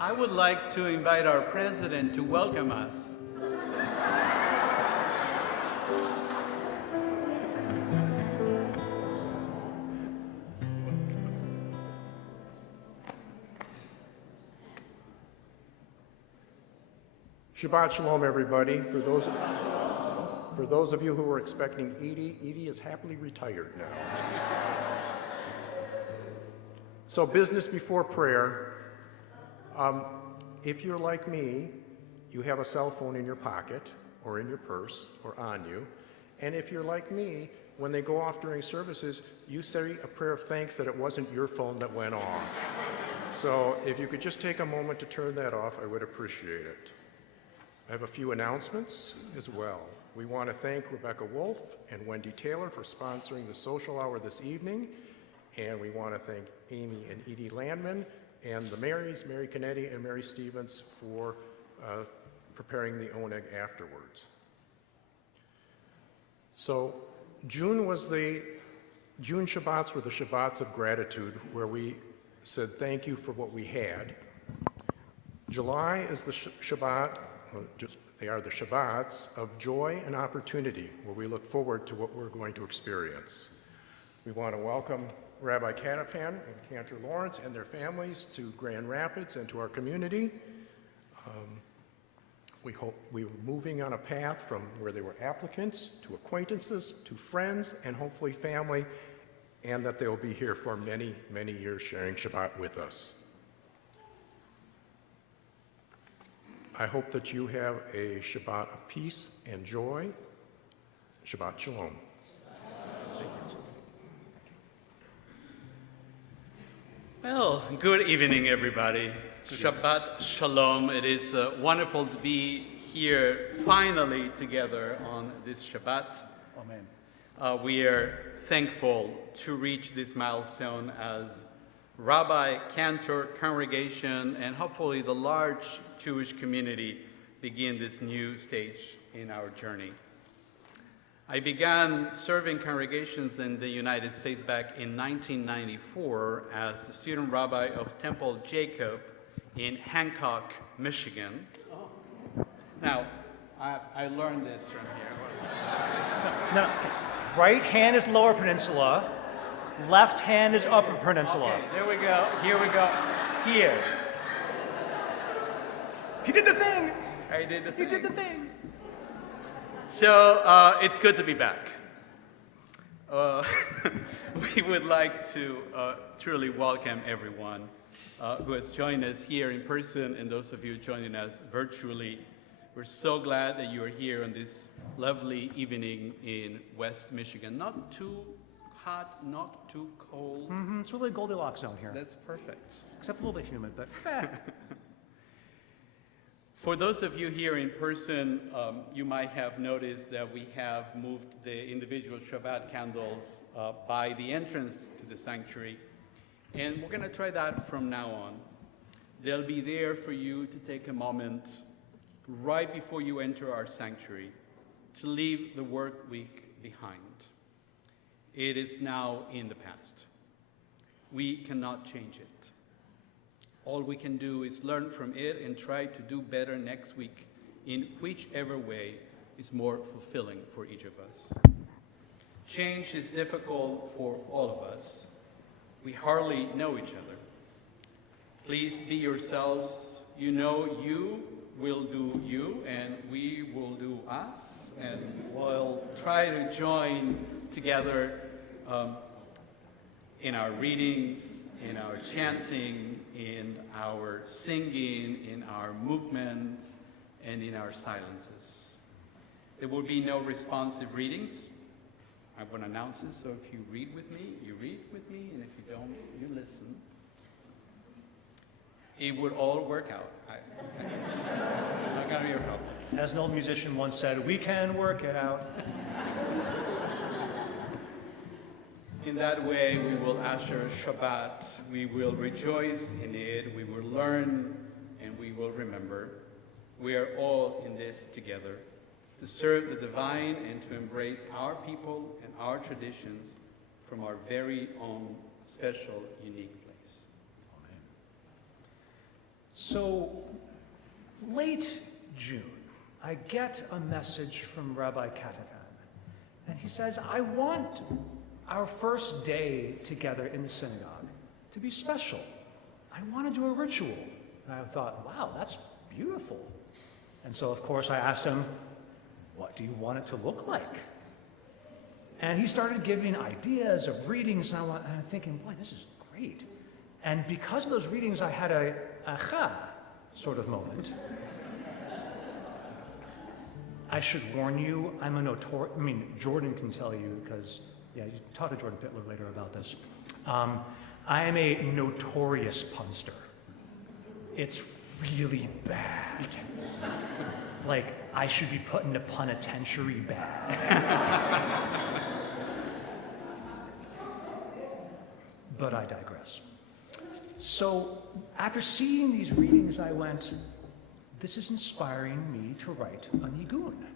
I would like to invite our president to welcome us. Shabbat Shalom, everybody. For those of you who were expecting Edie is happily retired now. So business before prayer. If you're like me, you have a cell phone in your pocket or in your purse or on you. And if you're like me, when they go off during services, you say a prayer of thanks that it wasn't your phone that went off. So if you could just take a moment to turn that off, I would appreciate it. I have a few announcements as well. We want to thank Rebecca Wolf and Wendy Taylor for sponsoring the social hour this evening. And we want to thank Amy and Edie Landman and the Marys, Mary Canetti and Mary Stevens, for preparing the oneg afterwards. So June Shabbats were the Shabbats of gratitude, where we said thank you for what we had. July is the Shabbat. They are the Shabbats of joy and opportunity, where we look forward to what we're going to experience. We want to welcome Rabbi Catapan and Cantor Lawrence and their families to Grand Rapids and to our community. We hope we were moving on a path from where they were applicants to acquaintances to friends and hopefully family, and that they'll be here for many, many years sharing Shabbat with us. I hope that you have a Shabbat of peace and joy. Shabbat Shalom. Well, good evening, everybody. Shabbat Shalom. It is wonderful to be here finally together on this Shabbat. Amen. We are thankful to reach this milestone as Rabbi, Cantor, congregation, and hopefully the large Jewish community begin this new stage in our journey. I began serving congregations in the United States back in 1994 as the student rabbi of Temple Jacob in Hancock, Michigan. Oh. Now, I learned this from here. No, right hand is Lower Peninsula, left hand is Upper Peninsula. Okay, there we go. Here we go. Here. He did the thing. I did the thing. You did the thing. So it's good to be back. We would like to truly welcome everyone who has joined us here in person and those of you joining us virtually. We're so glad that you are here on this lovely evening in West Michigan. Not too hot, not too cold. Mm-hmm. It's really a Goldilocks zone here. That's perfect. Except a little bit humid, but For those of you here in person, you might have noticed that we have moved the individual Shabbat candles by the entrance to the sanctuary. And we're going to try that from now on. They'll be there for you to take a moment right before you enter our sanctuary to leave the work week behind. It is now in the past. We cannot change it. All we can do is learn from it and try to do better next week in whichever way is more fulfilling for each of us. Change is difficult for all of us. We hardly know each other. Please be yourselves. You know you will do you, and we will do us, and we'll try to join together in our readings, in our chanting, in our singing, in our movements, and in our silences. There will be no responsive readings. I'm going to announce this, so if you read with me, you read with me, and if you don't, you listen. It would all work out. Not going to be a problem. as an old musician once said, we can work it out. In that way, we will usher Shabbat, we will rejoice in it, we will learn, and we will remember. We are all in this together to serve the divine and to embrace our people and our traditions from our very own special, unique place. So, late June, I get a message from Rabbi Katakan, and he says, I want our first day together in the synagogue to be special. I want to do a ritual. And I thought, wow, that's beautiful. And so, of course, I asked him, what do you want it to look like? And he started giving ideas of readings, and I'm thinking, boy, this is great. And because of those readings, I had a aha sort of moment. I should warn you, I'm a Jordan can tell you, because, yeah, you talk to Jordan Pittler later about this. I am a notorious punster. It's really bad. Like, I should be put in a penitentiary bad. But I digress. So, after seeing these readings, I went, this is inspiring me to write a nigun.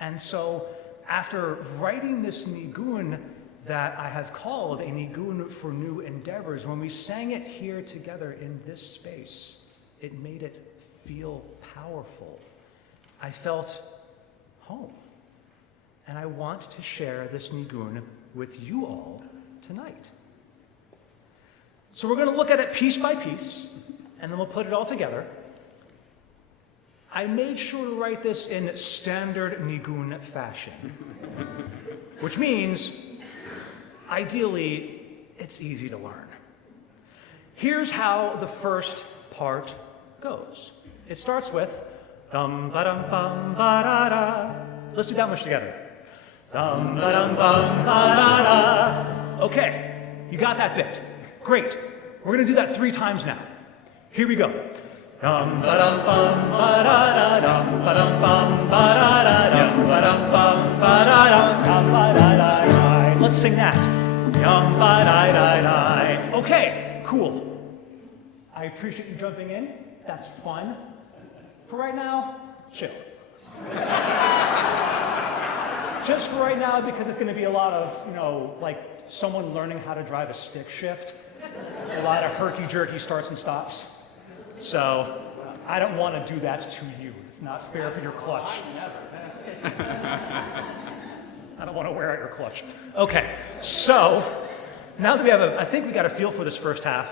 And so, after writing this nigun that I have called a nigun for new endeavors, when we sang it here together in this space, it made it feel powerful. I felt home. And I want to share this nigun with you all tonight. So we're going to look at it piece by piece, and then we'll put it all together. I made sure to write this in standard nigun fashion, which means, ideally, it's easy to learn. Here's how the first part goes. It starts with dum ba dum bum ba da da. Let's do that much together. Dum ba dum bum ba da da. Okay, you got that bit. Great. We're going to do that 3 times now. Here we go. Dum ba dum bum ba da da dum ba dum bum ba da da dum ba dum bum ba da dum ba da da da. Let's sing that. Dum ba da da da. Okay, cool. I appreciate you jumping in. That's fun. For right now, chill. Just for right now, because it's going to be a lot of, like someone learning how to drive a stick shift. A lot of herky-jerky starts and stops. So I don't want to do that to you. It's not fair for your clutch. I don't want to wear out your clutch. Okay, so now that we have I think we got a feel for this first half,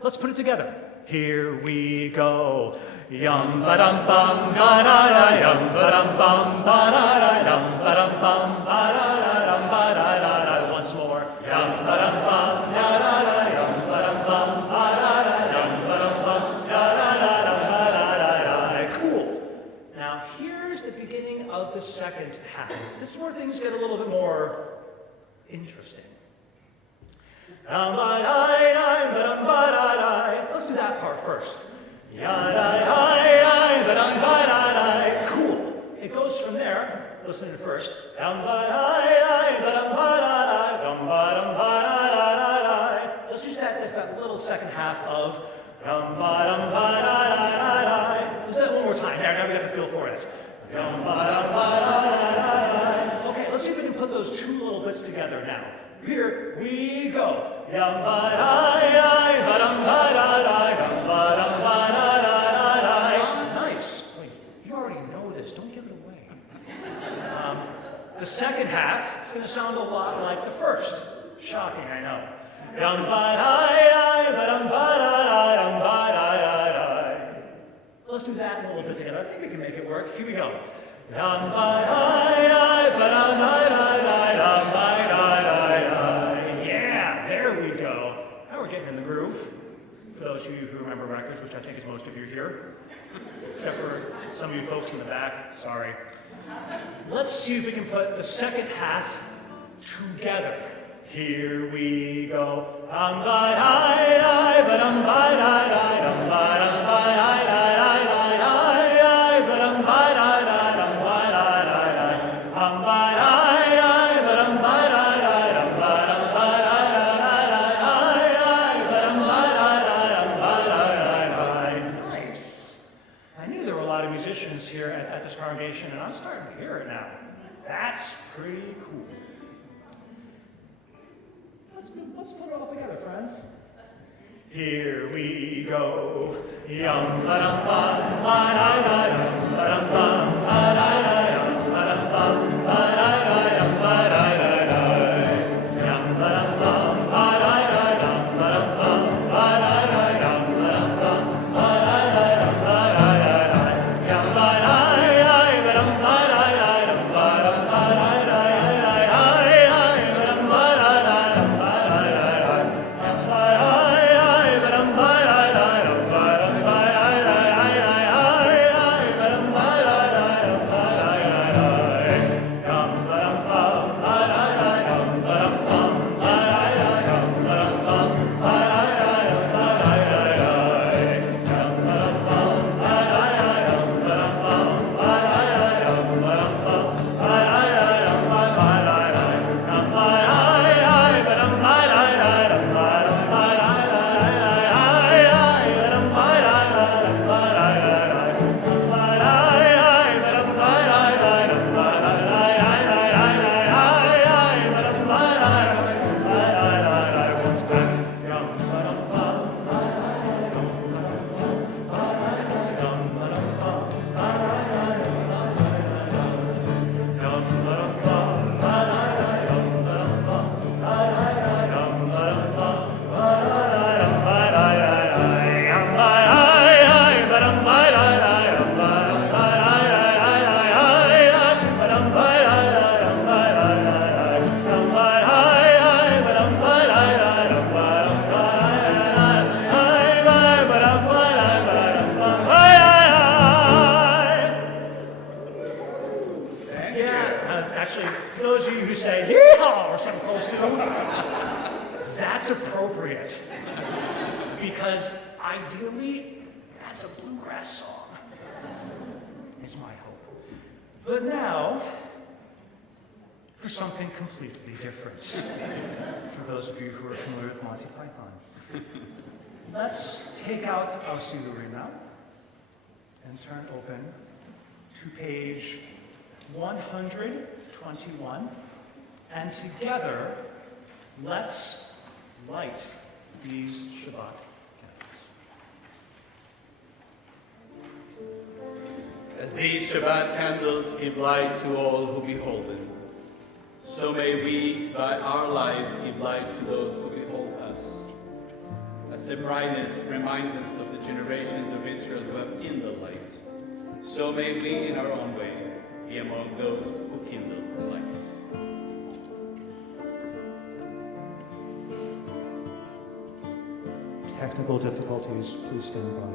let's put it together. Here we go. Yum ba dum bum ba da da yum ba dum bum ba da da yum ba dum bum ba da da dum ba da da da. Once more. Yum ba dum bum da da da yum ba dum bum ba da da yum ba dum bum da da da dum ba da da da. Cool. Now here's the beginning of the second half. This is where things get a little bit more interesting. Let's do that part first. Cool. It goes from there. Listen to it first. Let's do that, just that little second half of. Let's do that one more time. There, now we got the feel for it. Okay, let's see if we can put those 2 little bits together now. Here we go. Nice. You already know this. Don't give it away. The second half is going to sound a lot like the first. Shocking, I know. Let's do that a little bit together. I think we can make it work. Here we go. Yeah, there we go. Now we're getting in the groove. For those of you who remember records, which I think is most of you here, except for some of you folks in the back, sorry. Let's see if we can put the second half together. Here we go. Nice. I knew there were a lot of musicians here at this congregation, and I'm starting to hear it now. That's pretty cool. Let's put it all together, friends. Here we go. Yum ba dum bum ba da da dum ba dum bum ba da da dum ba dum bum ba da da dum ba da da da. Yum ba dum bum ba da da dum ba dum bum ba da da dum ba dum bum ba da da dum ba da da da. Yum ba da da ba dum ba da da dum ba dum ba da da da. Actually, for those of you who say "yeehaw" or something close to, that's appropriate. Because ideally, that's a bluegrass song. Is my hope. But now, for something completely different. For those of you who are familiar with Monty Python. Let's take out our Silurina and turn open to page 121, and together, let's light these Shabbat candles. As these Shabbat candles give light to all who behold them, so may we, by our lives, give light to those who behold us. As the brightness reminds us of the generations of Israel who have kindled light, so may we, in our own way, be among those who kindle light. Technical difficulties, please stand by.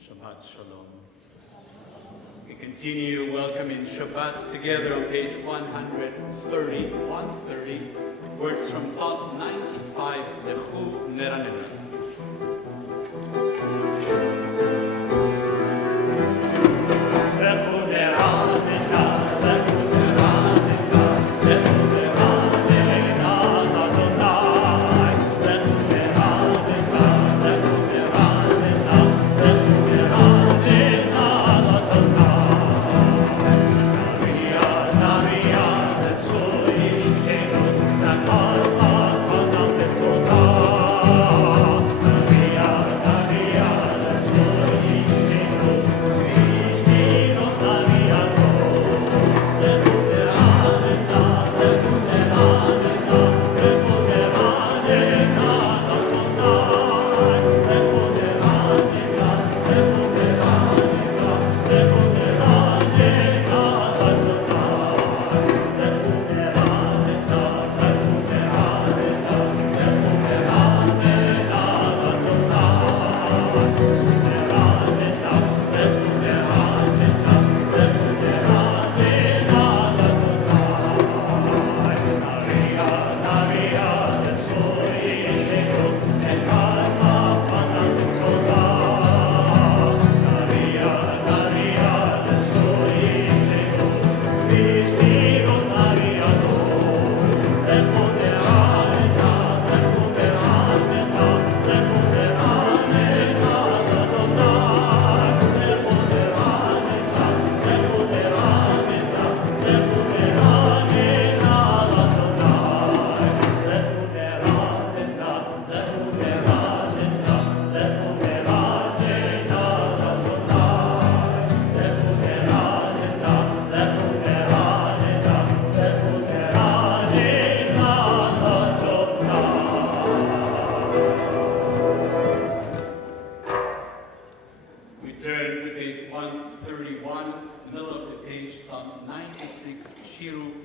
Shabbat Shalom. We continue welcoming Shabbat together on page 130, words from Psalm 95, Lechu Neranenu.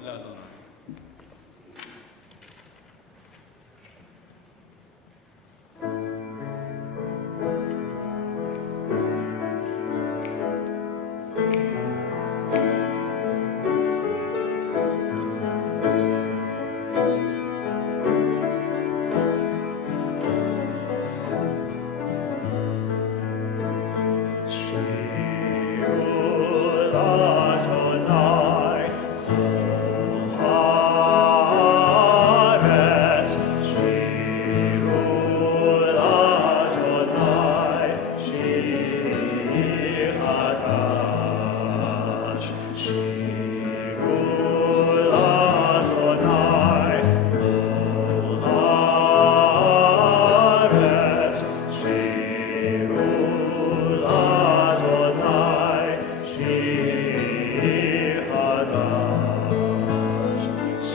לאדוני.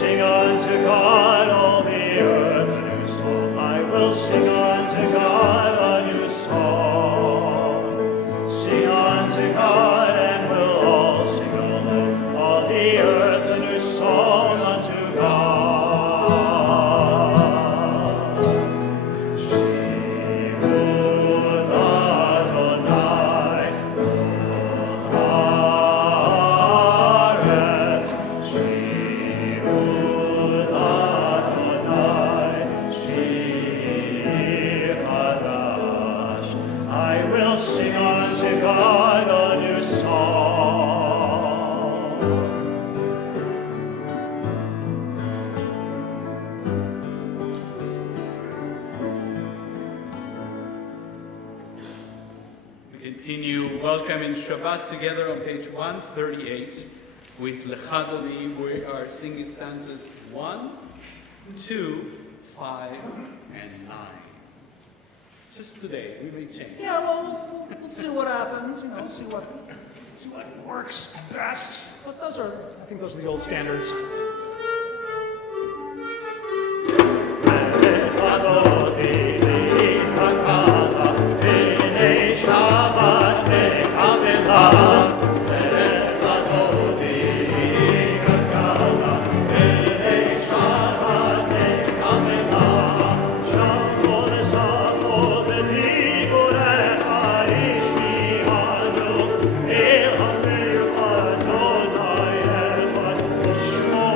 Sing unto God, all the earth, a new song. I will sing unto God a new song. Sing unto God, and we'll all sing along. All the earth, a new song unto God. Shirul Adonai, kol haaretz. Shirul Adonai, shir chadash. I will sing unto God a new song. We continue welcoming Shabbat together on page 138 with Lecha Dodi. We are singing stanzas 1, 2, 5, and 9. Just today, we may change. Yeah, well, we'll see what happens, see what works best. But I think those are the old standards. Shmo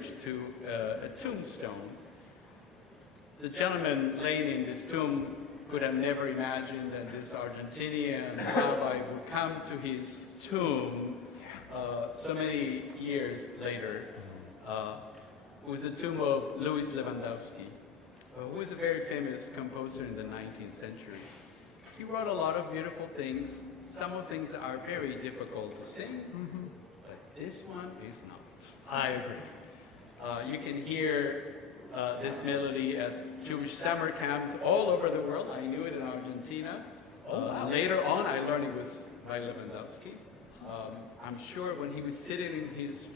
image to a tombstone. The gentleman laying in this tomb could have never imagined that this Argentinian rabbi would come to his tomb so many years later. It was the tomb of Louis Lewandowski, who was a very famous composer in the 19th century. He wrote a lot of beautiful things. Some of the things are very difficult to sing, but this one is not. I agree. You can hear this melody at Jewish summer camps all over the world. I knew it in Argentina. Later on, I learned it was by Lewandowski. I'm sure when he was sitting in his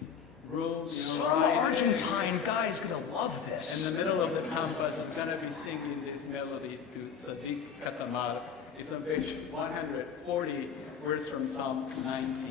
room, Some right Argentine guy's gonna love this. in the middle of the pampas, he's going to be singing this melody to Sadiq Katamar. It's on page 140, words from Psalm 92.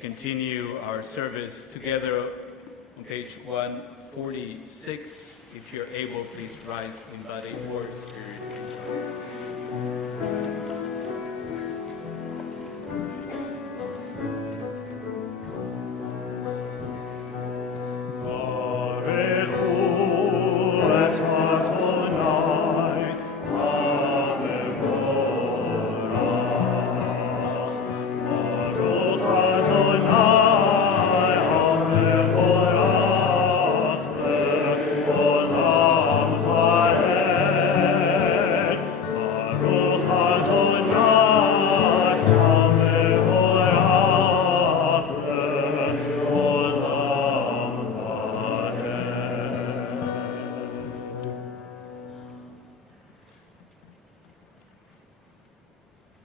Continue our service together on page 146. If you're able, please rise in body or spirit.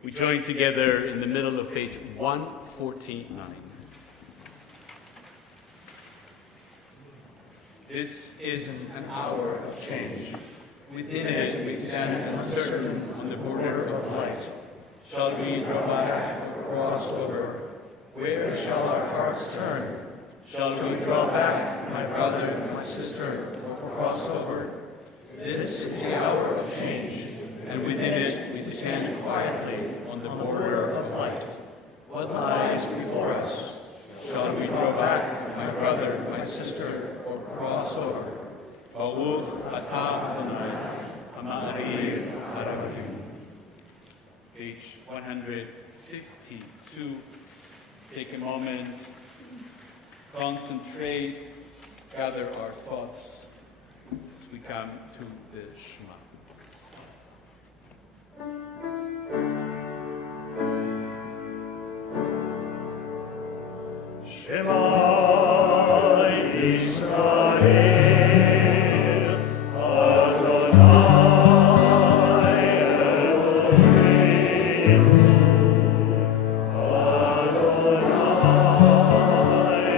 We join together in the middle of page 149. This is an hour of change. Within it we stand uncertain on the border of light. Shall we draw back or cross over? Where shall our hearts turn? Shall we draw back, my brother and my sister, or cross over? This is the hour of change, and within it we stand quietly on the border of light. What lies before us? Shall we draw back, my brother, my sister, or cross over? Baruch atah Adonai, ha'ma'ariv ha'ravim. Page 152. Take a moment, concentrate, gather our thoughts as we come to the Shema. Shema Yisrael, Adonai Elohim, Adonai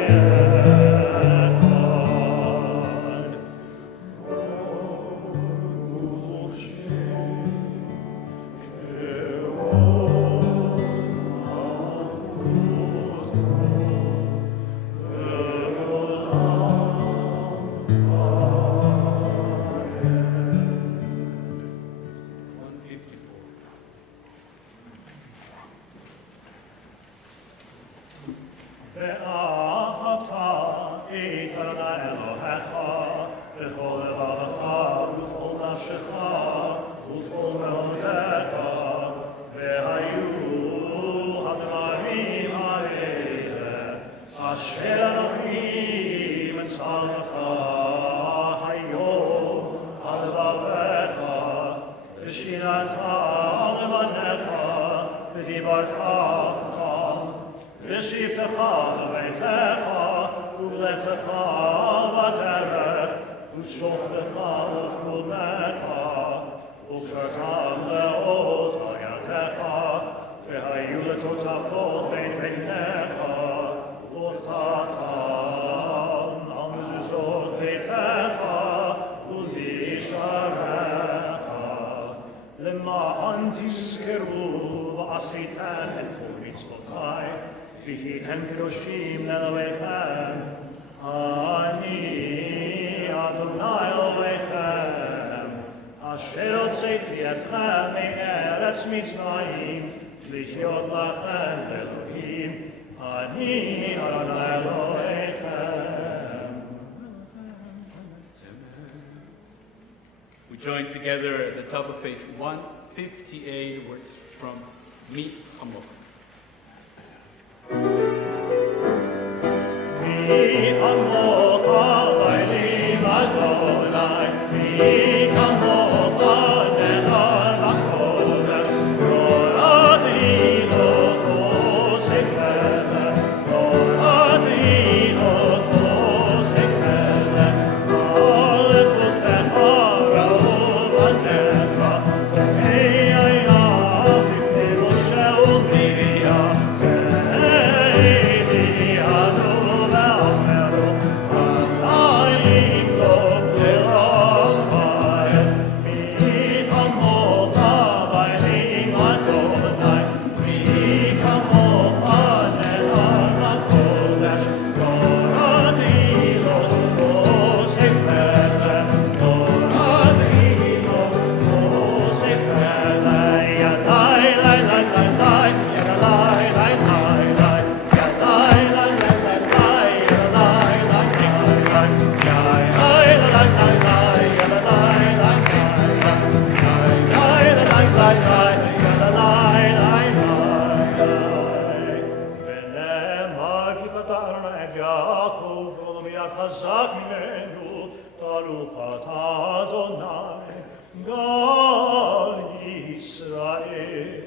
Echad. ואהבת את ה' אלוהיך בכל לבבך ובכל נפשך ובכל מאודך, והיו הדברים האלה אשר אנוכי מצווך היום על לבבך, ושיננתם לבניך ודיברת ושבתך בביתך ובלכתך בדרך ושוכבך ובקומך וקשרתם לאות על ידך, והיו לטוטפות בין בניך וכתבתם על מזוזות ביתך ובשעריך, למען תזכרו ועשיתם את כל מצוותי והייתם קדושים לאלוהיכם. אני אדוני אלוהיכם אשר הוצאתי אתכם מארץ מצרים לחיות לכם אלוהים. אני אדוני אלוהיכם. We join together at the top of page 158, words from Mi Amor. Mi amocha v'elim Adonai, mi amocha nehar hakodesh, torati lo kosekele, torati lo kosekele, alechotecha ra'ovanecha, ve'ayah b'fnei Moshe u'Miriam, חזק ממנו, תרופת אדוני, גל ישראל.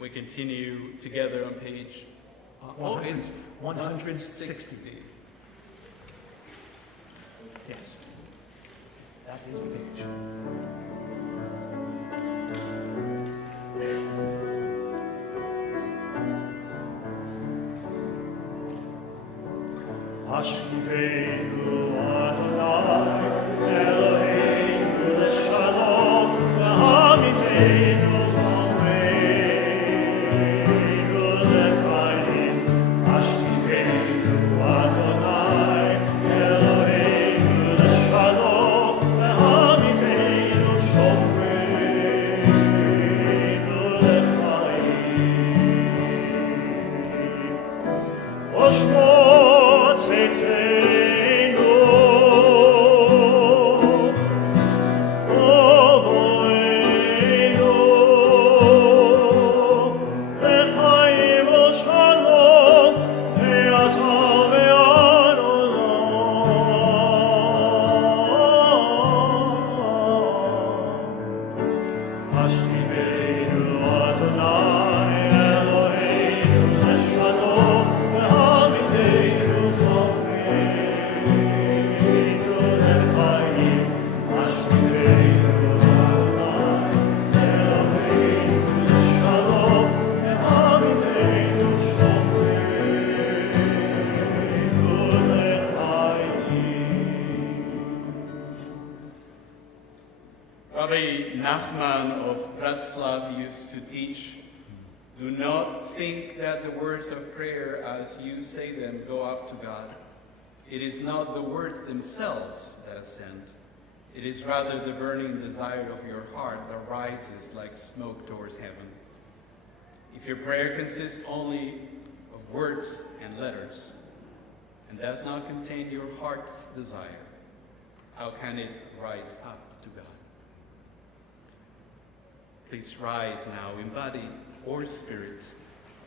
We continue together on page 160. Yes, that is the page. Hashivenu Adonai, Eloheinu l'shalom, v'hamidenu v'ameinu l'chaim. Hashivenu Adonai, Eloheinu l'shalom, v'hamidenu shomreinu l'chaim. Oshmo tzitenu, ovoenu, l'chaim v'shalom, ve'ata ve'ad olam. Hashivenu Adonai, Eloheinu l'shalom, v'hamidenu shomreinu l'chaim. Hashivenu Adonai, Eloheinu l'shalom, v'hamidenu shomreinu l'chaim. Rabbi Nachman of Bratslav used to teach, do not think that the words of prayer as you say them go up to God. It is not the words themselves that ascend. It is rather the burning desire of your heart that rises like smoke towards heaven. If your prayer consists only of words and letters, and does not contain your heart's desire, how can it rise up to God? Please rise now in body or spirit,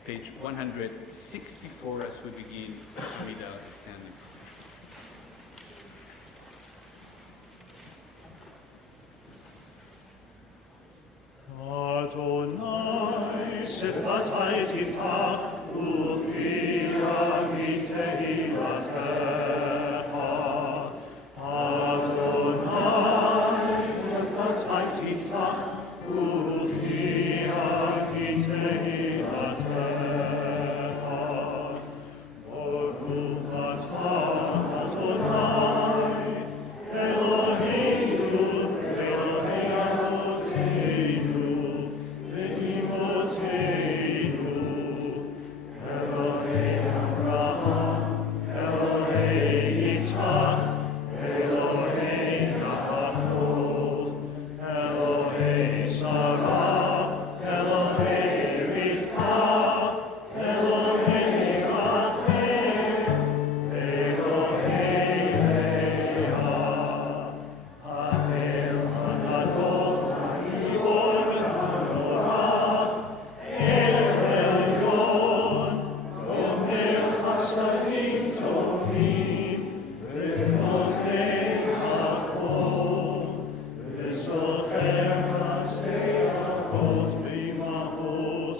page 164 as we begin without standing. Adonai, Siffatai Tiftach, Ufira Mitehi Latecha. Adonai, Siffatai Tiftach, Ufira Mitehi Latecha. Baruch atah Adonai, Eloheinu, Elohei Avotenu, Ve'imotenu, Elohei Avraham, Elohei Yitzhak, Elohei Yaakov, Elohei Sarah, Elohei Rivka, Elohei Rachel, Elohei Leah, Ha'el Ha'gadol, Ha'gibor Ha'norah, El Elyon, Gomel Chasadim Tovim, Ve'gomel Hakol, Ve'zocher Chazdei Avot V'imahot,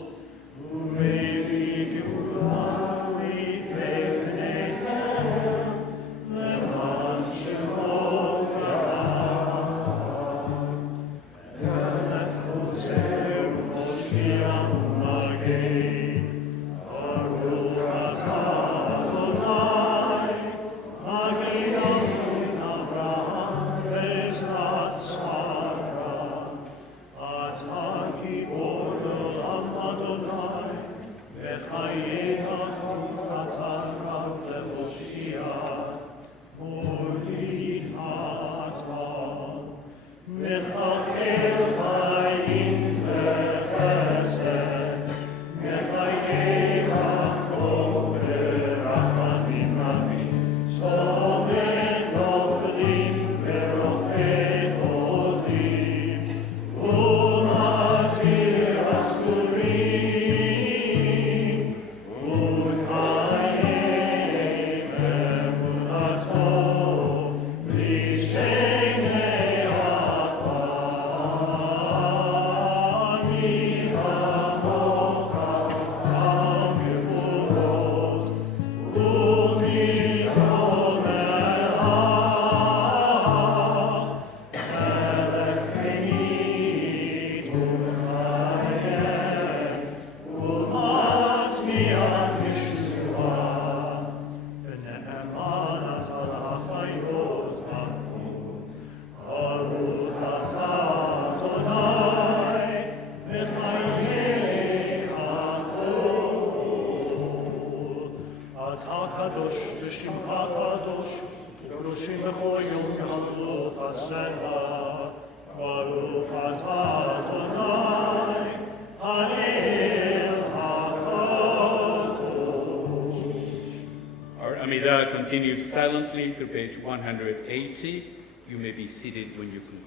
U'mevin Geula V'ivneihem, Leman Shemo Yahad. Melech Ozer Moshiach U'Magen, Baruch atah Adonai, Magen Avinu Avraham ve'ezrat Sarah. Atah Gibor Olam Adonai, V'chayecha atah Rav leHoshiach, Moli atah. Mechakel Chayim v'chesed, Mechayeh Yaakov v'rachamim rabim, Somech noflim v'rofeh olim, U'matir asurim, U'kayeh b'emunato, B'shenei Ani hamocha ha'gevurot, U'michom elach, Melech Benit u'chayem, U'matzmiach Yeshua, V'ne'eman atah l'chayot ha'kol. Baruch atah Adonai, Mechayeh hakol. Atah kadosh v'shimcha kadosh, V'krushim b'chol yom ya'amru chasecha. Baruch atah Adonai, Ha'el hakadosh. Our Amidah continues silently through page 180. You may be seated when you conclude.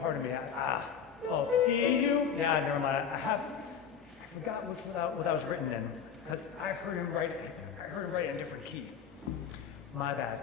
Pardon me. Yeah, never mind. I forgot what I was written in because I heard him write it in a different key. My bad.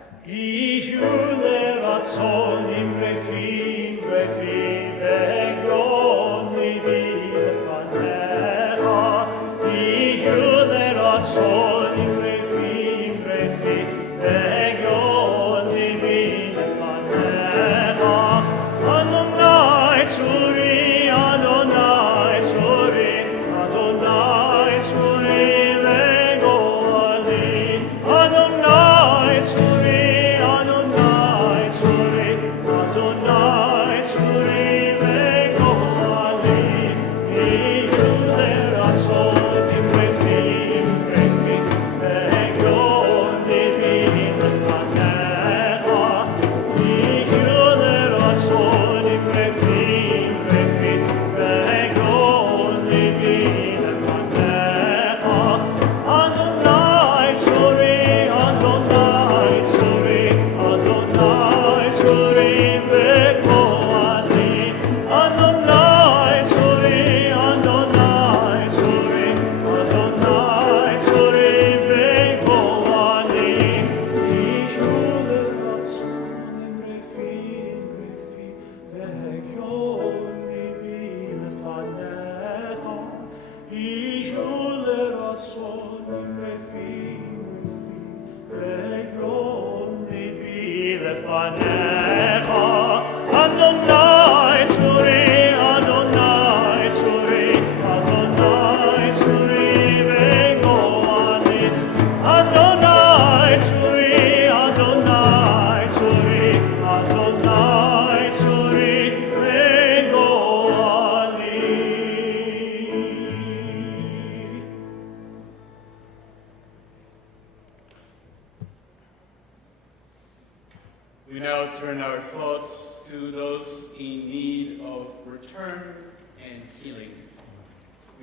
We now turn our thoughts to those in need of return and healing.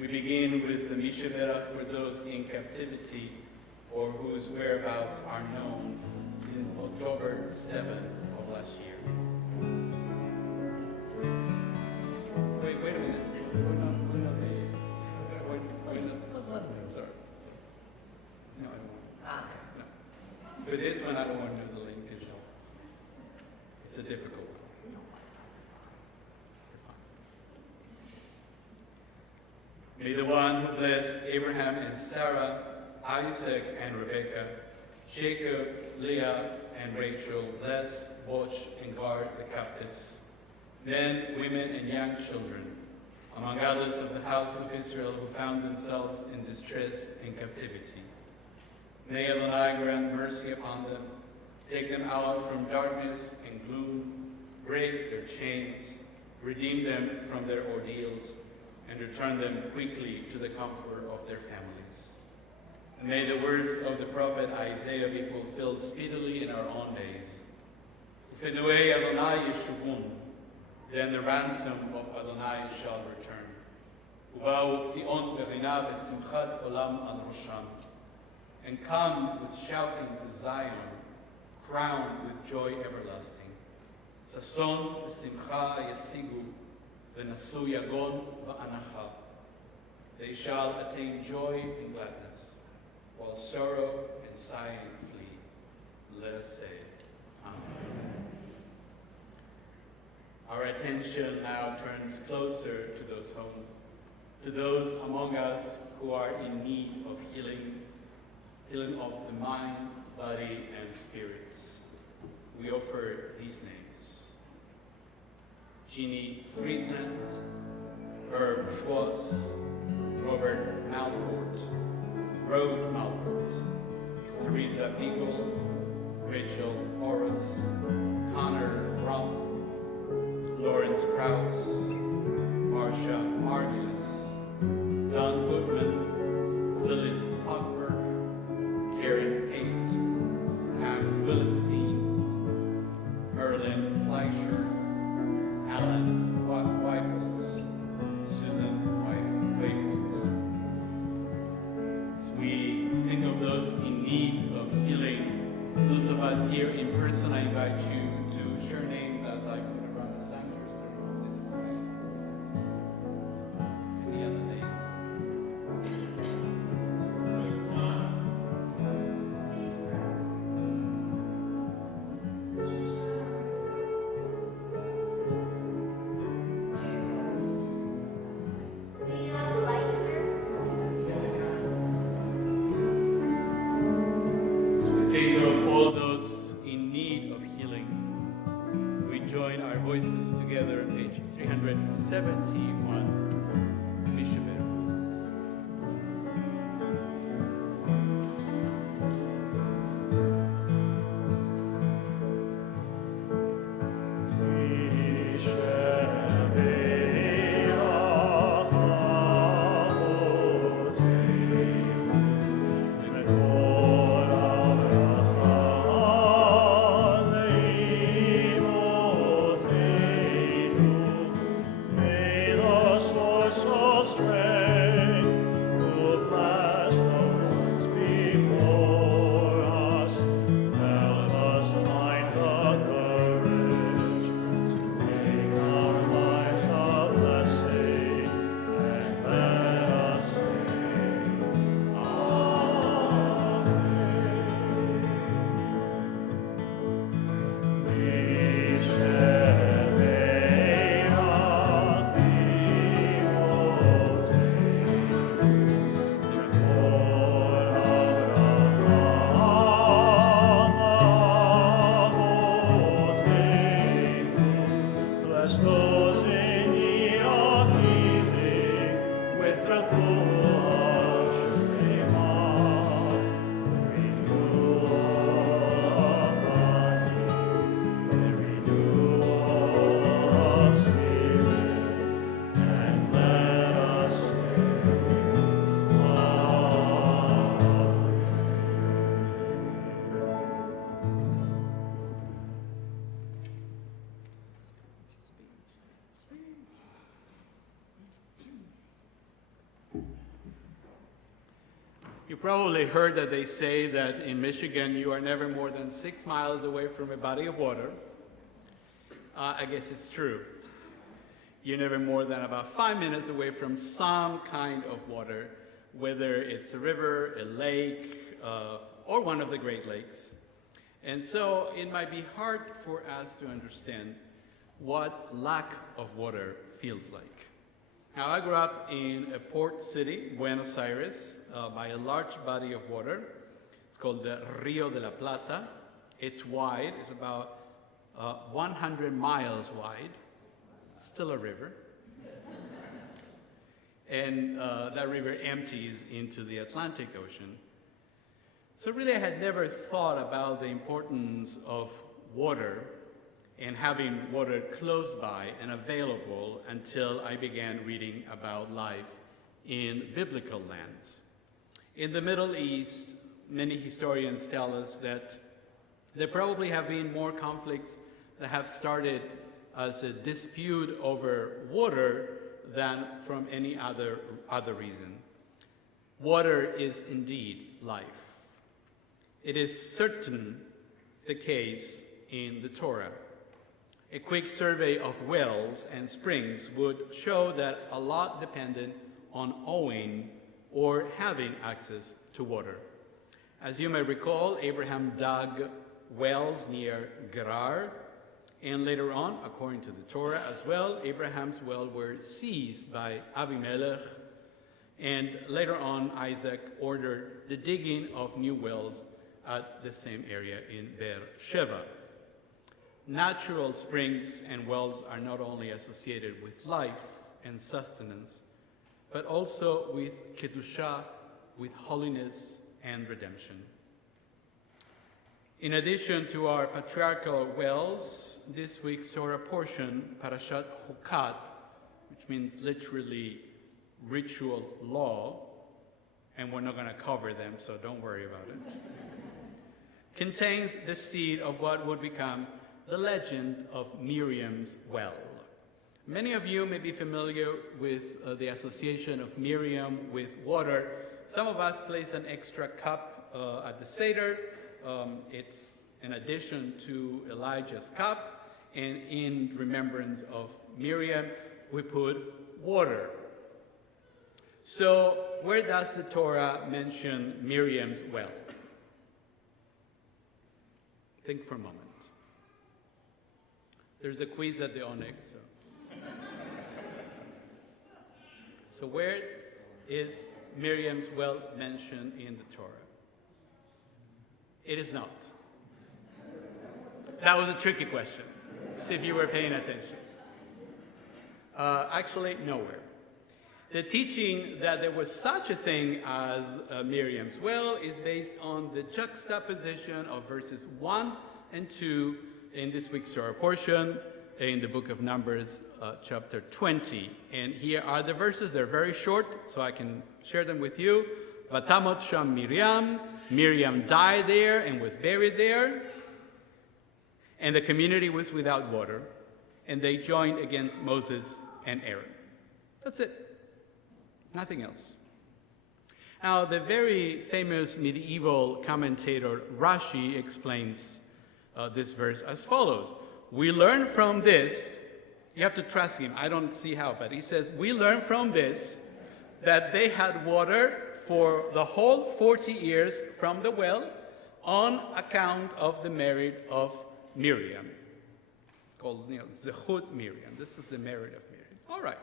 We begin with the Mishavera for those in captivity or whose whereabouts are known since October 7th of last year. Wait a minute. Sorry. No, I don't want. No. For this one, I don't want to do the link. It's a difficult one. May the one who blessed Abraham and Sarah, Isaac and Rebekah, Jacob, Leah, and Rachel bless, watch, and guard the captives, men, women, and young children, among others of the house of Israel who found themselves in distress and captivity. May Adonai grant mercy upon them, take them out from darkness and gloom, break their chains, redeem them from their ordeals, and return them quickly to the comfort of their families. And may the words of the prophet Isaiah be fulfilled speedily in our own days. Ufeduei Adonai yeshuvun, then the ransom of Adonai shall return. Uva'u Tzion berina v'simchat olam al rosham, and come with shouting to Zion, crowned with joy everlasting. Sason v'simcha yesigu, v'nasu yagon v'anacha. They shall attain joy and gladness, while sorrow and sighing flee. Let us say, Amen. Our attention now turns closer to those among us who are in need of healing of the mind, body, and spirits. We offer these names: Jeannie Friedland, Herb Schwartz, Robert Malport, Rose Malport, Teresa Eagle, Rachel Horace, Connor Rump, Lawrence Krause, Marcia Marcus, Don Goodman, Phyllis Hochberg, Karen Pate, Pam Willenstein, Erlen Fleischer, Alan Weichels, Susan Weichels. As we think of those in need of healing Those of us here in person, I invite you to share names as I move around the sanctuary. Start on this side. Any other names? So we think of all those in need of healing. We join our voices together, page 371, Mishabel. May the source of strength who bless the ones before us, help us find the courage to make our lives a blessing, and let us say, Bless those in need of healing with the full Shema. Renew of body, renew of spirit, and let us say, You probably heard that they say that in Michigan you are never more than 6 miles away from a body of water. I guess it's true. You're never more than about 5 minutes away from some kind of water, whether it's a river, a lake, or one of the Great Lakes. And so it might be hard for us to understand what lack of water feels like. Now, I grew up in a port city, Buenos Aires, by a large body of water. It's called the Rio de la Plata. It's wide, it's about 100 miles wide, still a river. And that river empties into the Atlantic Ocean. So really I had never thought about the importance of water and having water close by and available until I began reading about life in biblical lands. In the Middle East, many historians tell us that there probably have been more conflicts that have started as a dispute over water than from any other reason. Water is indeed life. It is certain the case in the Torah. A quick survey of wells and springs would show that a lot depended on owning or having access to water. As you may recall, Abraham dug wells near Gerar, and later on, according to the Torah as well, Abraham's wells were seized by Abimelech, and later on, Isaac ordered the digging of new wells at the same area in Beersheba. Natural springs and wells are not only associated with life and sustenance, but also with Kedushah, with holiness and redemption. In addition to our patriarchal wells, this week's Torah portion, Parashat Chukat, which means literally ritual law, and we're not going to cover them, so don't worry about it, contains the seed of what would become the legend of Miriam's well. Many of you may be familiar with the association of Miriam with water. Some of us place an extra cup at the Seder, it's an addition to Elijah's cup, and in remembrance of Miriam, we put water. So where does the Torah mention Miriam's well? Think for a moment. There's a quiz at the Onyx. So where is Miriam's well mentioned in the Torah? It is not. That was a tricky question. See if you were paying attention. Actually, nowhere. The teaching that there was such a thing as Miriam's well is based on the juxtaposition of verses 1 and 2 in this week's Torah portion in the book of Numbers, chapter 20. And here are the verses. They're very short, so I can share them with you. Vatamot sham Miriam. Miriam died there and was buried there. And the community was without water. And they joined against Moses and Aaron. That's it. Nothing else. Now, the very famous medieval commentator Rashi explains this verse as follows. We learn from this, you have to trust him, I don't see how, but he says, we learn from this that they had water for the whole 40 years from the well on account of the merit of Miriam. It's called, Zechut Miriam. This is the merit of Miriam. All right.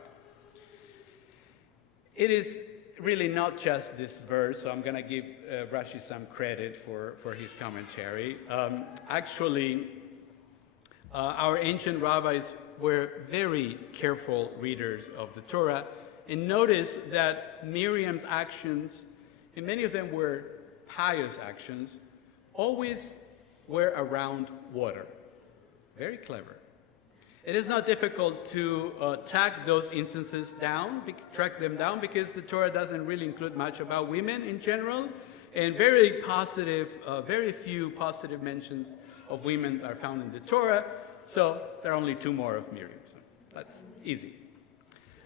It is really not just this verse, so I'm going to give Rashi some credit for his commentary. Actually, our ancient rabbis were very careful readers of the Torah and noticed that Miriam's actions, and many of them were pious actions, always were around water. Very clever. It is not difficult to track those instances down, track them down, because the Torah doesn't really include much about women in general, and very few positive mentions of women are found in the Torah, so there are only 2 more of Miriam. So that's easy.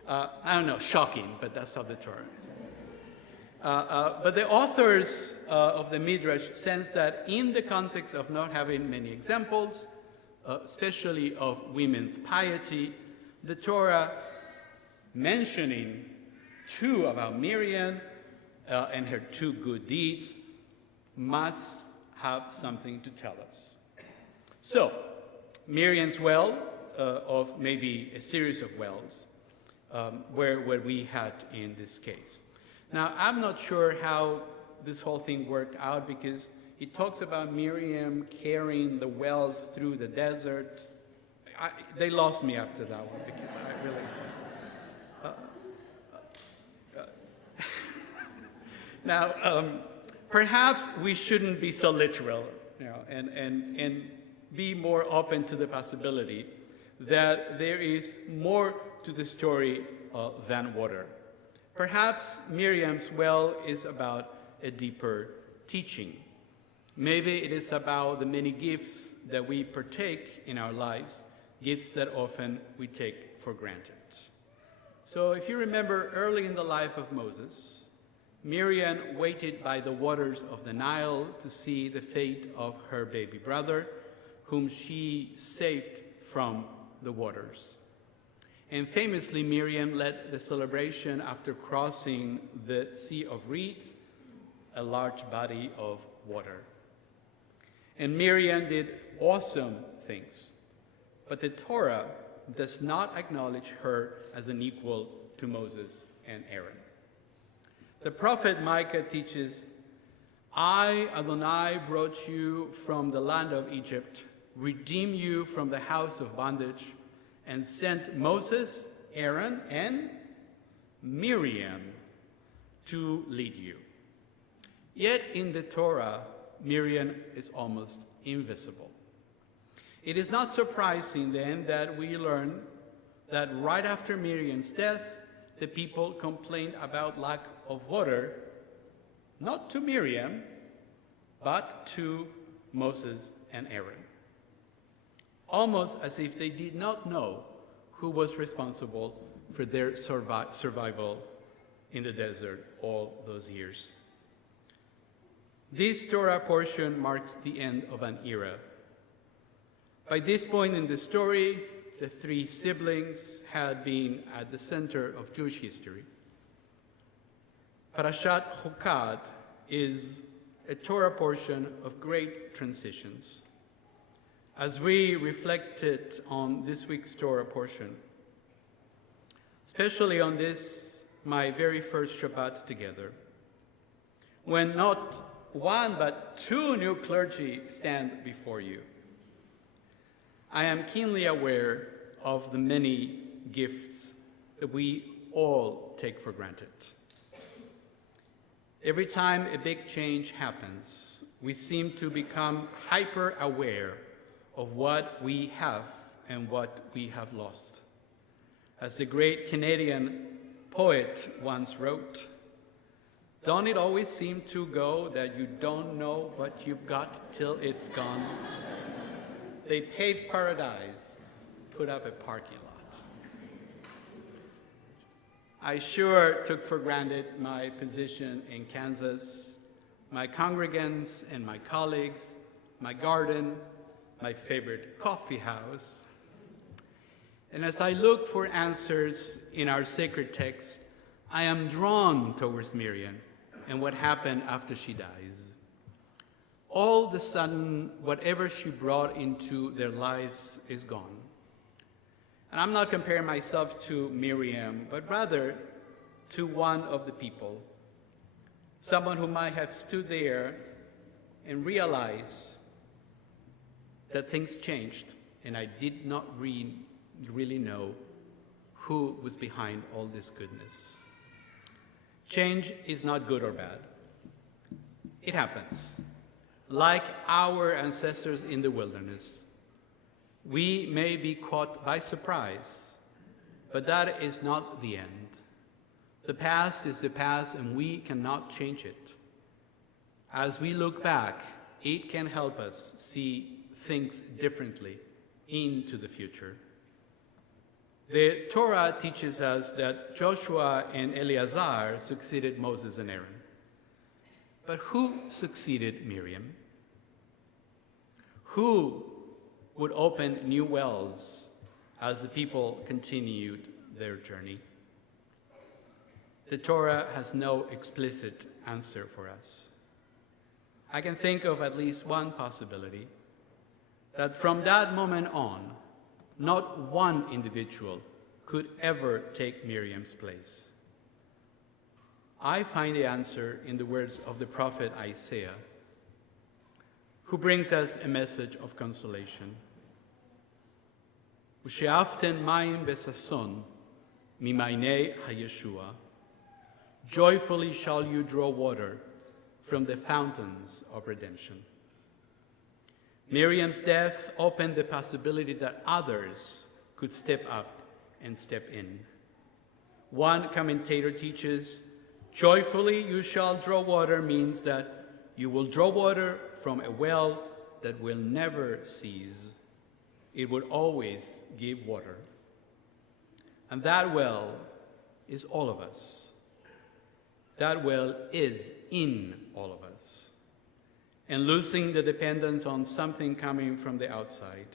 I don't know, shocking, but that's how the Torah is. But the authors of the Midrash sense that in the context of not having many examples, especially of women's piety, the Torah mentioning 2 about Miriam and her 2 good deeds must have something to tell us. So, Miriam's well, of maybe a series of wells, where we had in this case. Now, I'm not sure how this whole thing worked out, because it talks about Miriam carrying the wells through the desert. They lost me after that one, because I really... Now, perhaps we shouldn't be so literal, and be more open to the possibility that there is more to the story than water. Perhaps Miriam's well is about a deeper teaching. Maybe it is about the many gifts that we partake in our lives, gifts that often we take for granted. So if you remember early in the life of Moses, Miriam waited by the waters of the Nile to see the fate of her baby brother, whom she saved from the waters. And famously, Miriam led the celebration after crossing the Sea of Reeds, a large body of water. And Miriam did awesome things, but the Torah does not acknowledge her as an equal to Moses and Aaron. The prophet Micah teaches, I, Adonai, brought you from the land of Egypt, redeemed you from the house of bondage, and sent Moses, Aaron, and Miriam to lead you. Yet in the Torah, Miriam is almost invisible. It is not surprising then that we learn that right after Miriam's death, the people complained about lack of water, not to Miriam, but to Moses and Aaron. Almost as if they did not know who was responsible for their survival in the desert all those years. This Torah portion marks the end of an era. By this point in the story, the three siblings had been at the center of Jewish history. Parashat Chukad is a Torah portion of great transitions. As we reflected on this week's Torah portion, especially on this, my very first Shabbat together, when not one but two new clergy stand before you, I am keenly aware of the many gifts that we all take for granted. Every time a big change happens, we seem to become hyper-aware of what we have and what we have lost. As the great Canadian poet once wrote, "Don't it always seem to go that you don't know what you've got till it's gone? They paved paradise, put up a parking lot." I sure took for granted my position in Kansas, my congregants and my colleagues, my garden, my favorite coffee house. And as I look for answers in our sacred text, I am drawn towards Miriam and what happened after she dies. All of a sudden, whatever she brought into their lives is gone. And I'm not comparing myself to Miriam, but rather to one of the people, someone who might have stood there and realized that things changed, and I did not really know who was behind all this goodness. Change is not good or bad. It happens. Like our ancestors in the wilderness, we may be caught by surprise, but that is not the end. The past is the past, and we cannot change it. As we look back, it can help us see things differently into the future. The Torah teaches us that Joshua and Eleazar succeeded Moses and Aaron. But who succeeded Miriam? Who would open new wells as the people continued their journey? The Torah has no explicit answer for us. I can think of at least one possibility, that from that moment on, not one individual could ever take Miriam's place. I find the answer in the words of the prophet Isaiah, who brings us a message of consolation. U'she'aften mayim besason mimaynei haYeshua. Joyfully shall you draw water from the fountains of redemption. Miriam's death opened the possibility that others could step up and step in. One commentator teaches, joyfully you shall draw water means that you will draw water from a well that will never cease. It will always give water. And that well is all of us. That well is in all of us. And losing the dependence on something coming from the outside.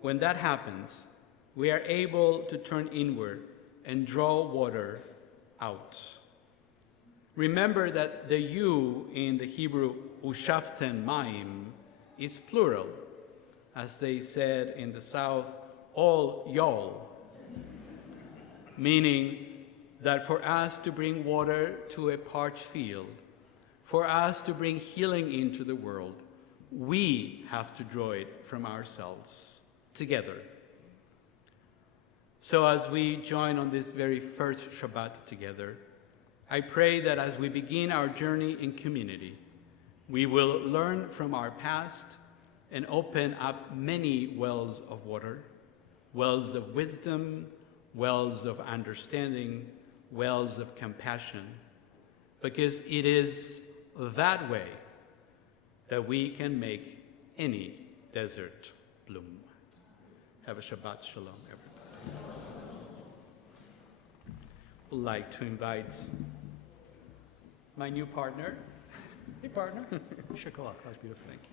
When that happens, we are able to turn inward and draw water out. Remember that the you in the Hebrew u'shaften mayim is plural, as they said in the South, all y'all, meaning that for us to bring water to a parched field, for us to bring healing into the world, we have to draw it from ourselves, together. So as we join on this very first Shabbat together, I pray that as we begin our journey in community, we will learn from our past and open up many wells of water, wells of wisdom, wells of understanding, wells of compassion, because it is that way that we can make any desert bloom. Have a Shabbat Shalom, everybody. I'd like to invite my new partner, Hey, partner. Shakalak. That was beautiful. Thank you.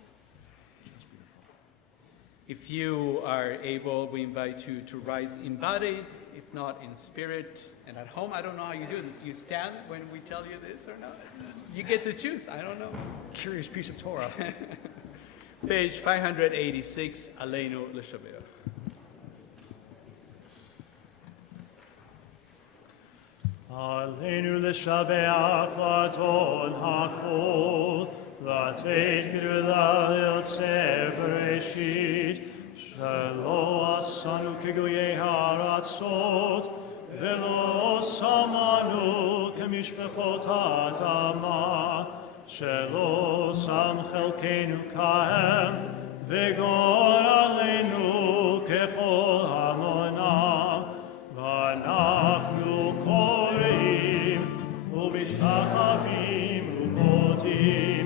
If you are able, we invite you to rise in body, if not in spirit. And at home, I don't know how you do this. You stand when we tell you this or not? You get to choose. I don't know. Curious piece of Torah. Page 586, Aleinu L'Shabeach. Aleinu l'shabeach laton hakol, latvet gerula yotze bereshit, shelo asanu kegoyei haratzot, velo samanu kemishpechot ha'adama, shelo sam chelkenu kahem, vegor aleinu kechol hamonah, ואנחנו קוראים ומשתחווים ומודים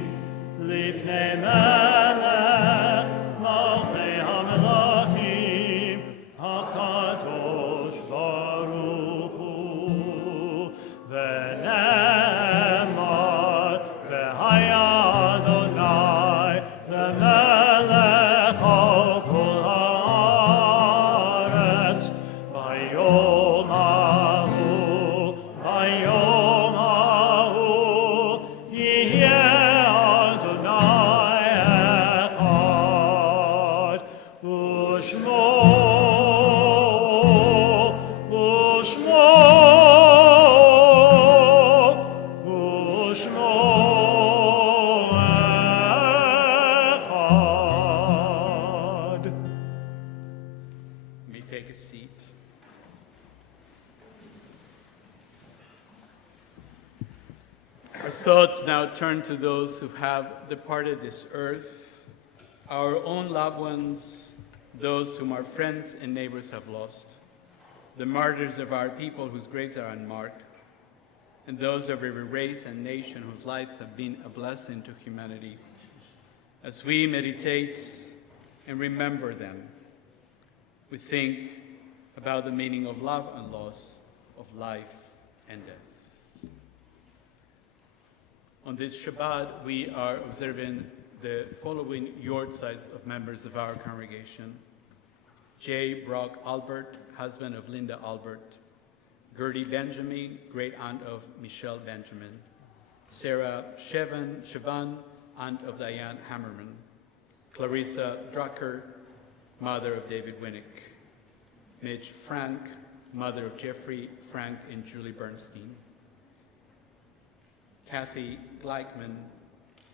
לפני מלך מלכי המלכים הקדוש ברוך הוא ונאמר והיה אדוני למלך על כל הארץ ביום ההוא יהיה אדוני אחד ושמו אחד. You may take a seat. Our thoughts now turn to those who have departed this earth, our own loved ones, those whom our friends and neighbors have lost, the martyrs of our people whose graves are unmarked, and those of every race and nation whose lives have been a blessing to humanity. As we meditate and remember them, we think about the meaning of love and loss, of life and death. On this Shabbat, we are observing the following yortzites of members of our congregation: J. Brock Albert, husband of Linda Albert; Gertie Benjamin, great aunt of Michelle Benjamin; Sarah Chevan, aunt of Diane Hammerman; Clarissa Drucker, mother of David Winnick; Mitch Frank, mother of Jeffrey, Frank, and Julie Bernstein; Kathy Gleichman,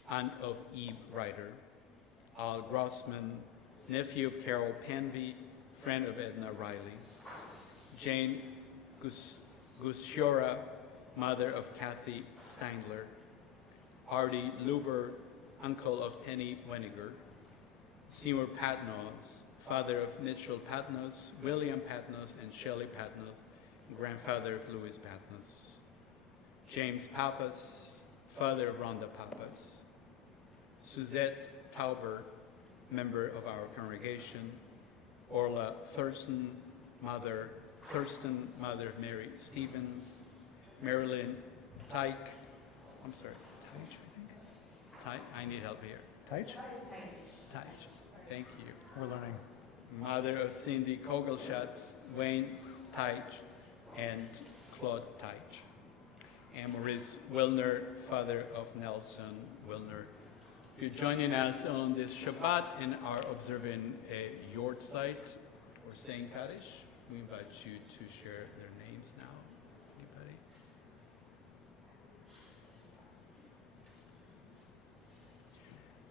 aunt of Eve Ryder; Al Grossman, nephew of Carol Panvey, friend of Edna Riley; Jane Gusciora, mother of Kathy Steingler; Artie Luber, uncle of Penny Weniger; Seymour Patnos, father of Mitchell Patnos, William Patnos, and Shelley Patnos, grandfather of Louis Patnos; James Pappas, father of Rhonda Pappas; Suzette Tauber, member of our congregation; Orla Thurston, mother of Mary Stevens; Marilyn Tyke, I'm sorry, Teich, I think? I need help here. Teich? Teich, thank you. We're learning. Mother of Cindy Kogelschatz, Wayne Teich, and Claude Teich. And Maurice Wilner, father of Nelson Wilner. If you're joining us on this Shabbat and are observing a yortzeit or saying Kaddish, we invite you to share their names now. Anybody?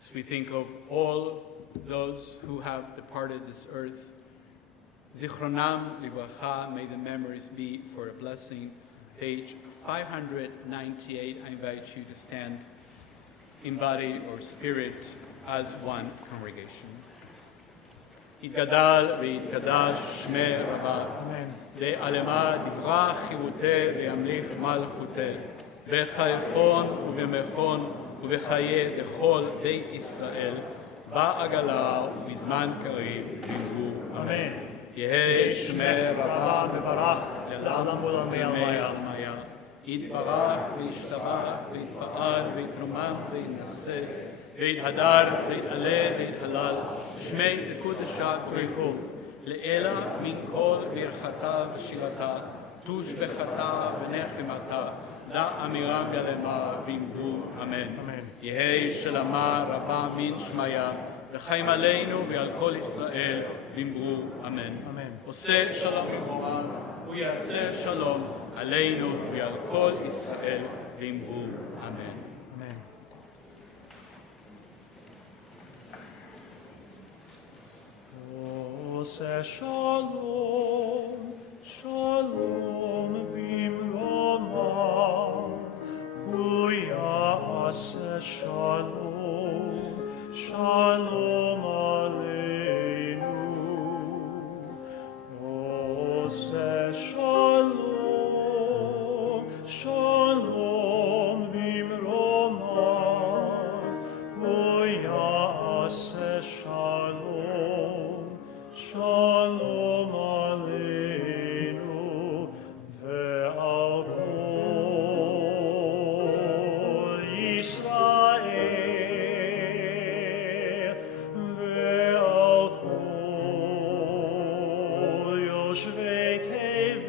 So we think of all those who have departed this earth. Zichronam livracha, may the memories be for a blessing. Page 598, I invite you to stand in body or spirit as one congregation. יתגדל ויתקדש שמי רבה, לעלמה דברה חירותה וימליך מלכותה, בחייכון ובמכון ובחיי דכל בית ישראל, בעגלה ובזמן קריב ירבו. אמן. יהא שמי רבה מברך לעולם ולעולמי עלמיה. יתברך וישתבח ויתפאר ויתרומם ויתנשא ויתהדר ויתעלה ויתהלל שמי דקודשא בריחו לאלה מן כל ברכתה ושירתה תושבחתה ונחמתה לאמירם גלמה ואמרו אמן. יהי שלמה רבה מן שמיה וחיים עלינו ועל כל ישראל ואמרו אמן. עושה שלום במרומיו הוא יעשה שלום עלינו ועל כל ישראל ואמרו אמן. עושה שלום, שלום במרומיו, הוא יעשה שלום, שלום עלינו. עושה שלום, שלום במרומיו, הוא יעשה שלום, שלום עלינו ועל כל ישראל ועל כל יושבי תבל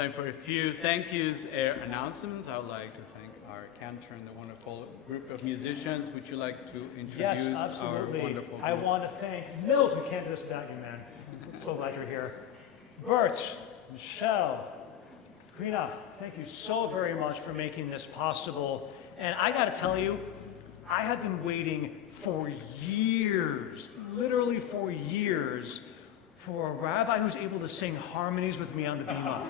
Time for a few thank yous announcements. I would like to thank our cantor and the wonderful group of musicians. Would you like to Yes, introduce our absolutely. wonderful group? I want to thank Mills. We can't do this without you, man. So glad you're here. Bert, Michelle, Karina, thank you so very much for making this possible. And I got to tell you, I have been waiting for years, literally for years, for a rabbi who's able to sing harmonies with me on the bima.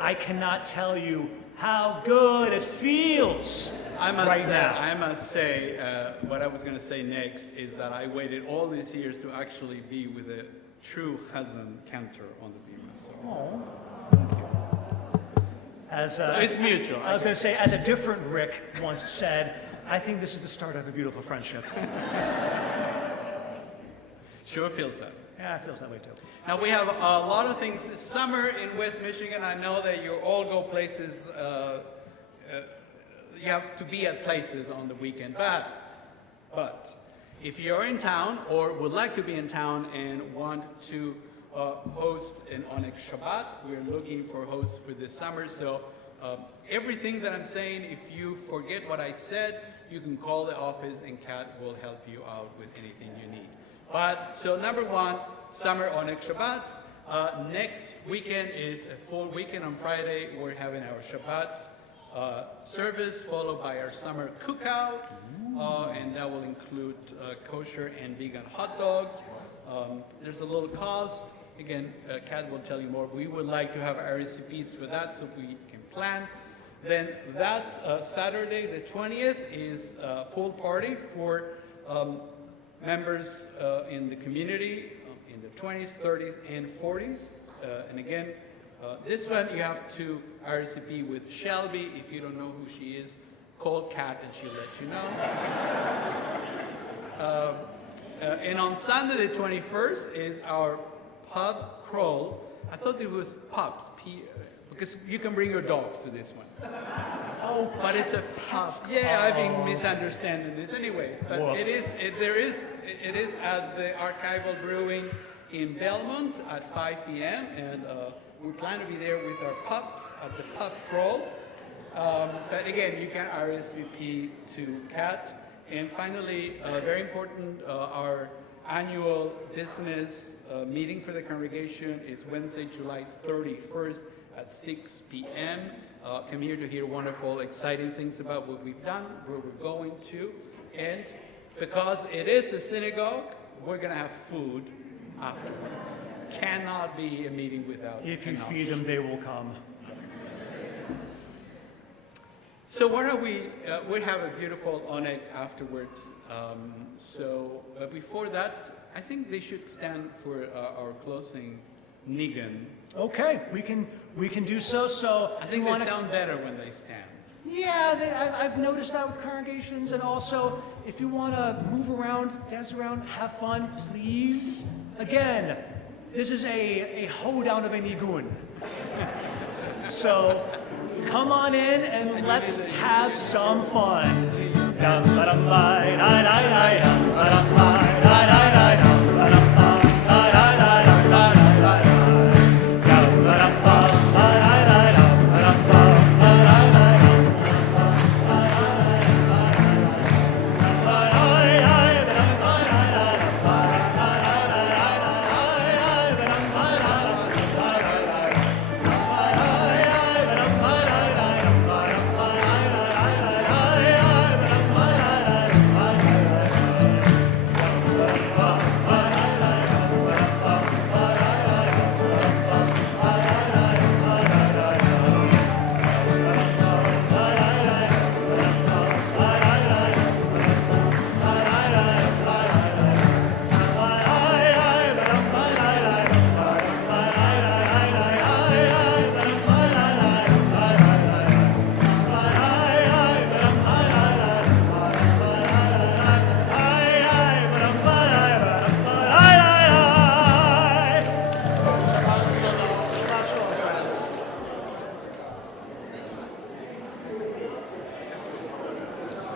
I cannot tell you how good it feels I must right say, now. I must say, what I was going to say next is that I waited all these years to actually be with a true chazan cantor on the bima. So. Oh. As, So it's mutual. I was going to say, as a different Rick once said, I think this is the start of a beautiful friendship. Sure feels that. Yeah, it feels that way too. Now we have a lot of things. It's summer in West Michigan. I know that you all go places. You have to be at places on the weekend. But if you're in town or would like to be in town and want to host an Onyx Shabbat, we're looking for hosts for this summer. So everything that I'm saying, if you forget what I said, you can call the office and Kat will help you out with anything you need. But so number one, summer Onyx Shabbats. Next weekend is a full weekend. On Friday, we're having our Shabbat service, followed by our summer cookout, and that will include kosher and vegan hot dogs. There's a little cost. Again, Kat will tell you more. We would like to have RSVPs for that so we can plan. Then that Saturday, the 20th, is a pool party for members in the community in the 20s, 30s, and 40s. And again, this one you have to RSVP with Shelby. If you don't know who she is, call Kat and she'll let you know. And on Sunday the 21st is our pub crawl. I thought it was pubs, because you can bring your dogs to this one. Oh, but it's a pub. Yeah, I've been misunderstanding this anyways. But it is at the Archival Brewing in Belmont at 5 p.m. And we plan to be there with our pups at the pub crawl. But again, you can RSVP to Kat. And finally, very important, our annual business meeting for the congregation is Wednesday, July 31st at 6 p.m. Come here to hear wonderful, exciting things about what we've done, where we're going to. And because it is a synagogue, we're going to have food afterwards. Cannot be a meeting without If you kanosh. feed them, they will come. So what are we have a beautiful oneg afterwards. Before that, I think they should stand for our closing nigun. Okay, we can do so. So I if think you they wanna- sound better when they stand. Yeah, I've noticed that with congregations, and also if you want to move around, dance around, have fun, please. Again, this is a hoedown of a nigun. So come on in and let's have some fun. Dum, ba, dum, ba, da, da, da, dum, ba, dum, ba.